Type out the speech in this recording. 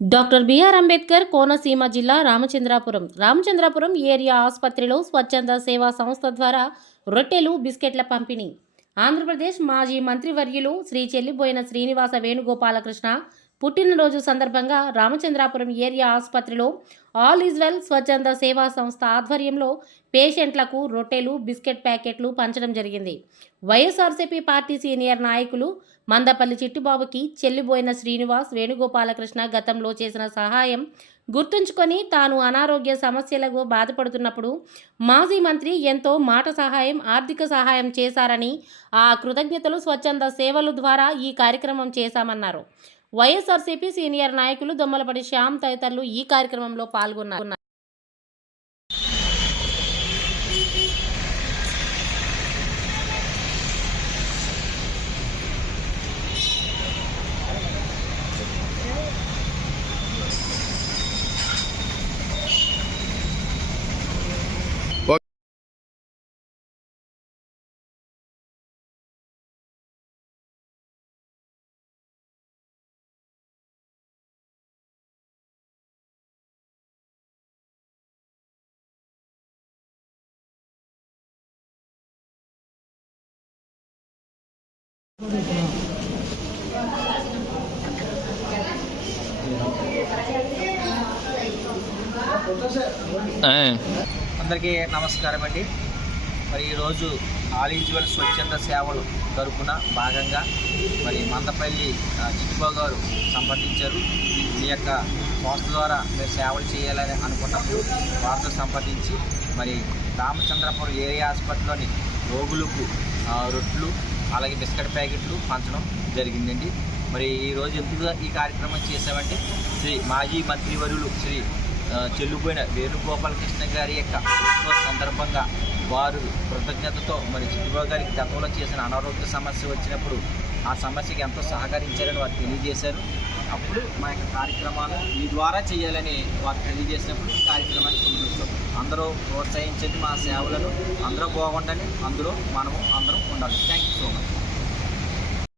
Doctor BR Ambedkar Konaseema జిల్లా Ramachandrapuram. Ramachandrapuram area ఆసుపత్రిలో స్వచ్ఛంద సేవా సంస్థ ద్వారా రొట్టెలు బిస్కెట్ల పంపిణీ. ఆంధ్రప్రదేశ్ మాజీ మంత్రివర్యులు శ్రీ చెల్లిబోయిన శ్రీనివాస వేణుగోపాలకృష్ణ పుట్టినరోజు సందర్భంగా రామచంద్రాపురం ఏరియా ఆసుపత్రిలో ఆల్ ఈజ్ వెల్ స్వచ్ఛంద సేవా సంస్థ ఆధ్వర్యంలో పేషెంట్లకు రొట్టెలు బిస్కెట్ ప్యాకెట్లు పంచడం జరిగింది. వైఎస్ఆర్సీపీ పార్టీ సీనియర్ నాయకులు మందపల్లి చిట్టిబాబుకి చెల్లిపోయిన శ్రీనివాస్ వేణుగోపాలకృష్ణ గతంలో చేసిన సహాయం గుర్తుంచుకొని తాను అనారోగ్య సమస్యలకు బాధపడుతున్నప్పుడు మాజీ మంత్రి ఎంతో మాట సహాయం ఆర్థిక సహాయం చేశారని ఆ కృతజ్ఞతలు స్వచ్ఛంద సేవలు ద్వారా ఈ కార్యక్రమం చేశామన్నారు. వైఎస్ఆర్సీపీ సీనియర్ నాయకులు దొమ్మలపడి శ్యామ్ తదితరులు ఈ కార్యక్రమంలో పాల్గొన్నారు. అందరికీ నమస్కారం అండి. మరి ఈరోజు ఆలింజువల్ స్వచ్ఛంద సేవలు తరపున భాగంగా మరి మందపల్లి ఆ, చిట్టుబాబు గారు సంప్రదించారు. మీ యొక్క సంస్థ ద్వారా మీరు సేవలు చేయాలని అనుకున్నప్పుడు వారితో సంప్రదించి మరి రామచంద్రపురం ఏరియా హాస్పిటల్లోని రోగులకు రొట్లు అలాగే బిస్కెట్ ప్యాకెట్లు పంచడం జరిగిందండి. మరి ఈరోజు ఎందుకు ఈ కార్యక్రమం చేశామంటే శ్రీ మాజీ మంత్రివర్యులు శ్రీ చెల్లిపోయిన వేణుగోపాలకృష్ణ గారి యొక్క సందర్భంగా వారు కృతజ్ఞతతో మరి చిట్టుబాబు గారికి గతంలో చేసిన అనారోగ్య సమస్య వచ్చినప్పుడు ఆ సమస్యకి ఎంతో సహకరించారని వారు తెలియజేశారు. అప్పుడు మా యొక్క కార్యక్రమాలు మీ ద్వారా చేయాలని వారు తెలియజేసినప్పుడు ఈ కార్యక్రమాన్ని పొందొచ్చు. అందరూ ప్రోత్సహించండి మా సేవలను. అందరూ బాగుండాలి అందులో మనము అందరం ఉండాలి. Thank you so much